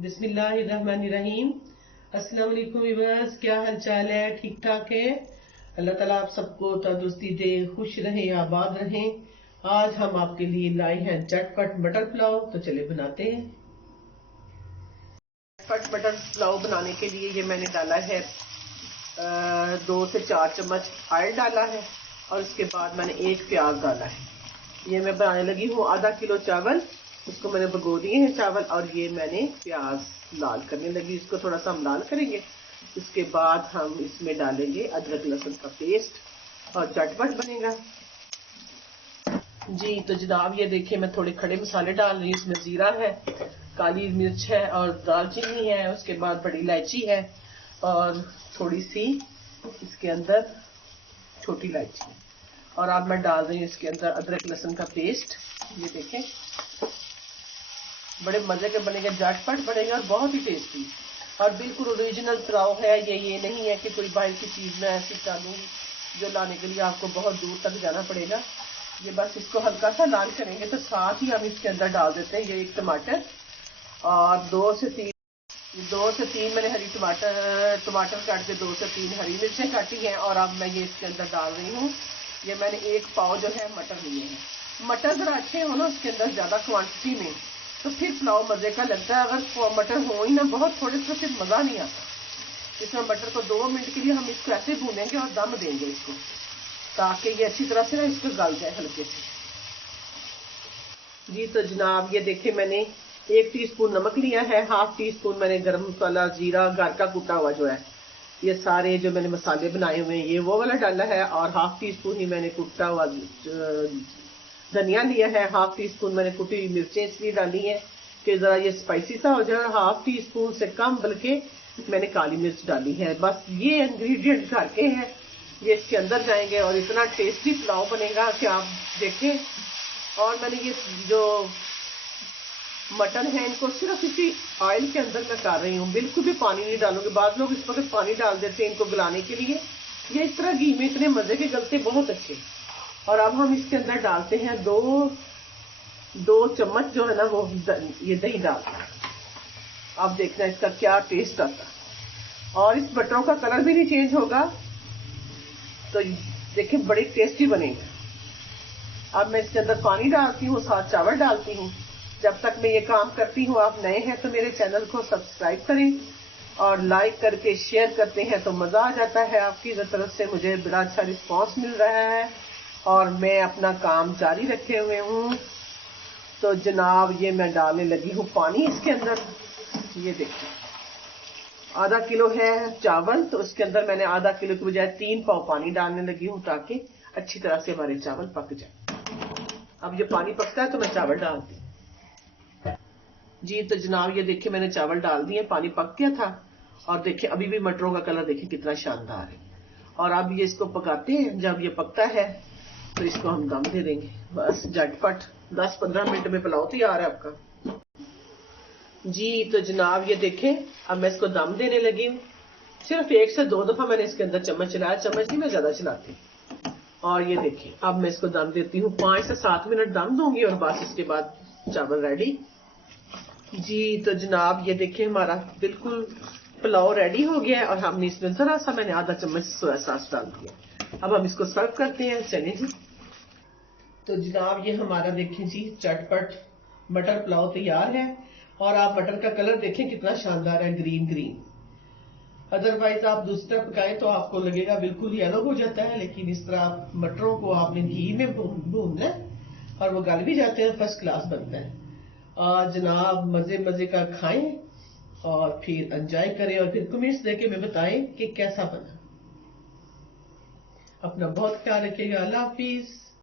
बिस्मिल्लाहिर्रहमानिर्रहीम। अस्सलाम वालेकुम व्यूअर्स, क्या हाल चाल है? ठीक ठाक है? अल्लाह ताला आप सबको तंदुरुस्ती दे, खुश रहें, आबाद रहें। आज हम आपके लिए लाए हैं चटपट मटर पुलाव, तो चले बनाते हैं। चटपट मटर पुलाव बनाने के लिए ये मैंने डाला है 2 से 4 चम्मच ऑयल डाला है और उसके बाद मैंने 1 प्याज डाला है। ये मैं बनाने लगी हूँ आधा किलो चावल, उसको मैंने भिगो दिए हैं चावल और ये मैंने प्याज लाल करने लगी। इसको थोड़ा सा हम लाल करेंगे, उसके बाद हम इसमें डालेंगे अदरक लहसुन का पेस्ट और चटपट बनेगा जी। तो जनाब ये देखिए मैं थोड़े खड़े मसाले डाल रही हूँ। इसमें जीरा है, काली मिर्च है और दालचीनी है, उसके बाद बड़ी इलायची है और थोड़ी सी इसके अंदर छोटी इलायची। और अब मैं डाल रही हूँ इसके अंदर अदरक लहसुन का पेस्ट। ये देखें बड़े मजे के बनेगा, झटपट बनेगा और बहुत ही टेस्टी और बिल्कुल ओरिजिनल पुलाव है ये नहीं है कि कोई बाहर की चीज मैं ऐसी डालूंगी जो लाने के लिए आपको बहुत दूर तक जाना पड़ेगा। ये बस इसको हल्का सा लाल करेंगे तो साथ ही हम इसके अंदर डाल देते हैं ये 1 टमाटर और 2 से 3 मैंने हरी टमाटर काट के 2 से 3 हरी मिर्चें काटी हैं। और अब मैं ये इसके अंदर डाल रही हूँ, ये मैंने 1 पाव जो है मटर लिए हैं। मटर जरा अच्छे हो ना उसके अंदर ज्यादा क्वांटिटी में, तो फिर पुलाव मजे का लगता है। अगर मटर हो ही ना बहुत थोड़े तो फिर मजा नहीं आता। इसमें मटर को 2 मिनट के लिए हम इसको ऐसे भूनेंगे और दम देंगे इसको, ताकि ये अच्छी तरह से ना इसको गल जाए हल्के से जी। तो जनाब ये देखिए मैंने 1 टीस्पून नमक लिया है, ½ टीस्पून मैंने गरम मसाला, जीरा, घर का कूटा हुआ जो है, ये सारे जो मैंने मसाले बनाए हुए हैं ये वो वाला डाला है। और ½ टीस्पून ही मैंने कूटा हुआ धनिया लिया है। ½ टीस्पून मैंने कुटी हुई मिर्चें इसलिए डाली है कि जरा ये स्पाइसी सा हो जाए। ½ टीस्पून से कम बल्कि मैंने काली मिर्च डाली है। बस ये इंग्रेडिएंट घर के हैं, ये इसके अंदर जाएंगे और इतना टेस्टी पुलाव बनेगा कि आप देखें। और मैंने ये जो मटन है इनको सिर्फ इसी ऑयल के अंदर मैं कर रही हूँ, बिल्कुल भी पानी नहीं डालूंगी। बाद लोग इस वक्त पानी डाल देते हैं इनको गलाने के लिए, ये इस तरह घी में इतने मजे के गलते बहुत अच्छे। और अब हम इसके अंदर डालते हैं 2 चम्मच जो है ना वो ये दही डालते हैं। अब देखना इसका क्या टेस्ट आता है और इस मटरों का कलर भी नहीं चेंज होगा, तो देखिए बड़ी टेस्टी बनेगा। अब मैं इसके अंदर पानी डालती हूँ, साथ चावल डालती हूँ। जब तक मैं ये काम करती हूँ आप नए हैं तो मेरे चैनल को सब्सक्राइब करें और लाइक करके शेयर करते हैं तो मजा आ जाता है। आपकी तरफ से मुझे बड़ा अच्छा रिस्पॉन्स मिल रहा है और मैं अपना काम जारी रखे हुए हूँ। तो जनाब ये मैं डालने लगी हूँ पानी इसके अंदर। ये देखिए आधा किलो है चावल, तो उसके अंदर मैंने आधा किलो की बजाय 3 पाव पानी डालने लगी हूँ ताकि अच्छी तरह से हमारे चावल पक जाए। अब ये पानी पकता है तो मैं चावल डालती हूँ जी। तो जनाब ये देखिए मैंने चावल डाल दिए, पानी पक गया था और देखिए अभी भी मटरों का कलर देखिए कितना शानदार है। और अब ये इसको पकाते हैं, जब ये पकता है तो इसको हम दम दे देंगे। बस झटपट 10-15 मिनट में पुलाव तैयार है आपका जी। तो जनाब ये देखें अब मैं इसको दम देने लगी हूँ। सिर्फ 1 से 2 दफा मैंने इसके अंदर चम्मच चलाया, चम्मच नहीं मैं ज्यादा चलाती। और ये देखिए अब मैं इसको दम देती हूँ, 5 से 7 मिनट दम दूंगी और बस इसके बाद चावल रेडी जी। तो जनाब ये देखिए हमारा बिल्कुल पुलाव रेडी हो गया है और हमने इसमें जरा सा मैंने आधा चम्मच सोया सॉस डाल दिया। अब हम इसको सर्व करते हैं, चलें जी। तो जनाब ये हमारा देखें जी चटपट मटर पुलाव तैयार है। और आप मटर का कलर देखें कितना शानदार है, ग्रीन ग्रीन। अदरवाइज आप दूसरी तरह पकाएं तो आपको लगेगा बिल्कुल ही अलग हो जाता है, लेकिन इस तरह आप मटरों को आपने घी में भूनना है और वो गल भी जाते हैं, फर्स्ट क्लास बनता है। जनाब मजे मजे का खाएं और फिर एंजॉय करें और फिर कमेंट्स देके हमें बताएं कि कैसा बना। अपना बहुत ख्याल रखिएगा। अल्लाह हाफिज।